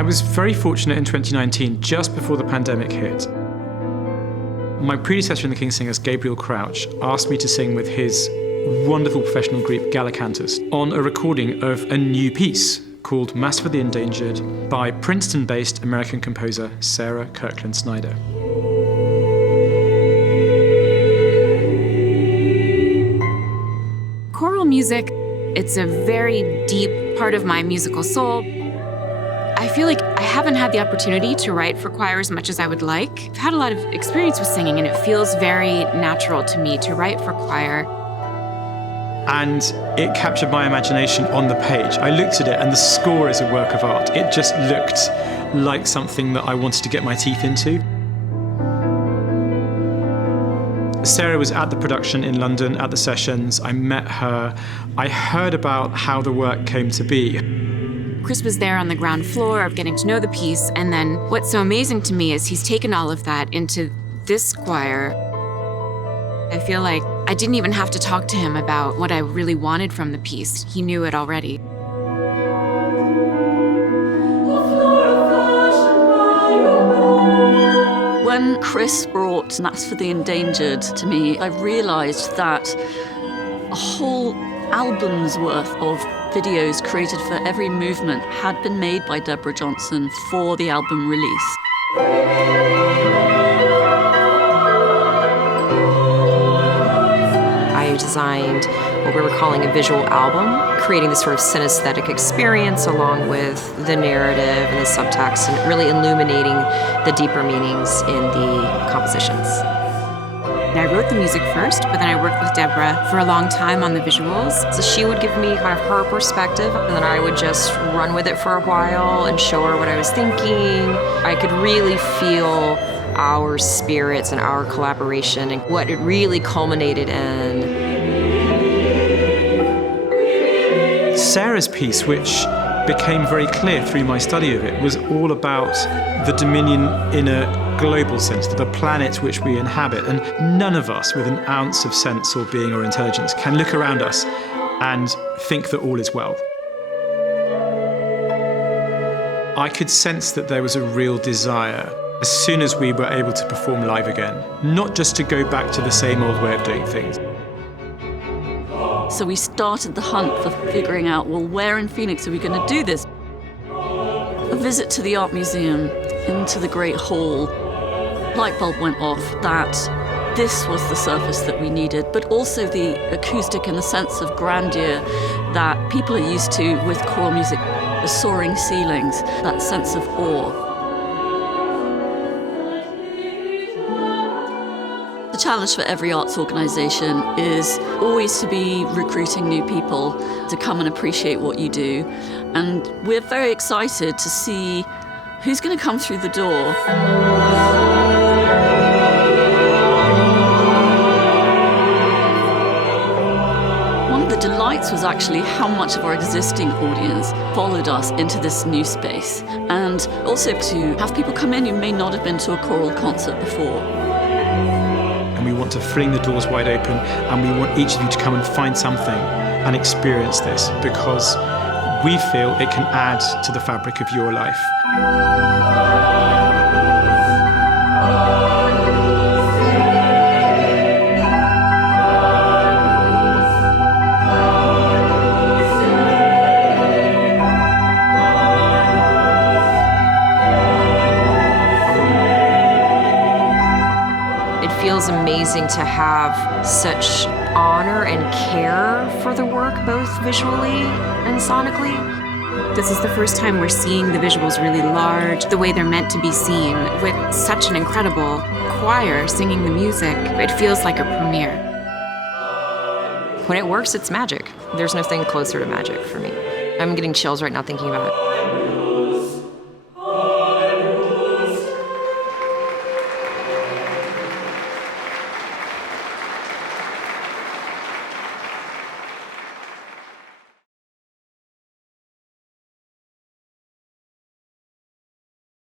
I was very fortunate in 2019, just before the pandemic hit. My predecessor in the King's Singers, Gabriel Crouch, asked me to sing with his wonderful professional group Gabbitas on a recording of a new piece called Mass for the Endangered by Princeton-based American composer Sarah Kirkland Snider. Choral music, it's a very deep part of my musical soul. I feel like I haven't had the opportunity to write for choir as much as I would like. I've had a lot of experience with singing, and it feels very natural to me to write for choir. And it captured my imagination on the page. I looked at it, and the score is a work of art. It just looked like something that I wanted to get my teeth into. Sarah was at the production in London, at the sessions. I met her. I heard about how the work came to be. Chris was there on the ground floor of getting to know the piece, and then what's so amazing to me is he's taken all of that into this choir. I feel like I didn't even have to talk to him about what I really wanted from the piece. He knew it already. When Chris brought Mass for the Endangered to me, I realized that a whole album's worth of videos created for every movement had been made by Deborah Johnson for the album release. I designed what we were calling a visual album, creating this sort of synesthetic experience along with the narrative and the subtext, and really illuminating the deeper meanings in the compositions. I wrote the music first, but then I worked with Deborah for a long time on the visuals. So she would give me kind of her perspective, and then I would just run with it for a while and show her what I was thinking. I could really feel our spirits and our collaboration and what it really culminated in. Sarah's piece, which became very clear through my study of it, was all about the dominion in a global sense, the planet which we inhabit. And none of us with an ounce of sense or being or intelligence can look around us and think that all is well. I could sense that there was a real desire, as soon as we were able to perform live again, not just to go back to the same old way of doing things. So we started the hunt for figuring out, well, where in Phoenix are we going to do this? A visit to the art museum, into the Great Hall. Light bulb went off that this was the surface that we needed, but also the acoustic and the sense of grandeur that people are used to with choral music, the soaring ceilings, that sense of awe. The challenge for every arts organisation is always to be recruiting new people to come and appreciate what you do. And we're very excited to see who's going to come through the door. One of the delights was actually how much of our existing audience followed us into this new space, and also to have people come in who may not have been to a choral concert before. And we want to fling the doors wide open, and we want each of you to come and find something and experience this, because we feel it can add to the fabric of your life. It feels amazing to have such honor and care for the work, both visually and sonically. This is the first time we're seeing the visuals really large, the way they're meant to be seen, with such an incredible choir singing the music. It feels like a premiere. When it works, it's magic. There's nothing closer to magic for me. I'm getting chills right now thinking about it.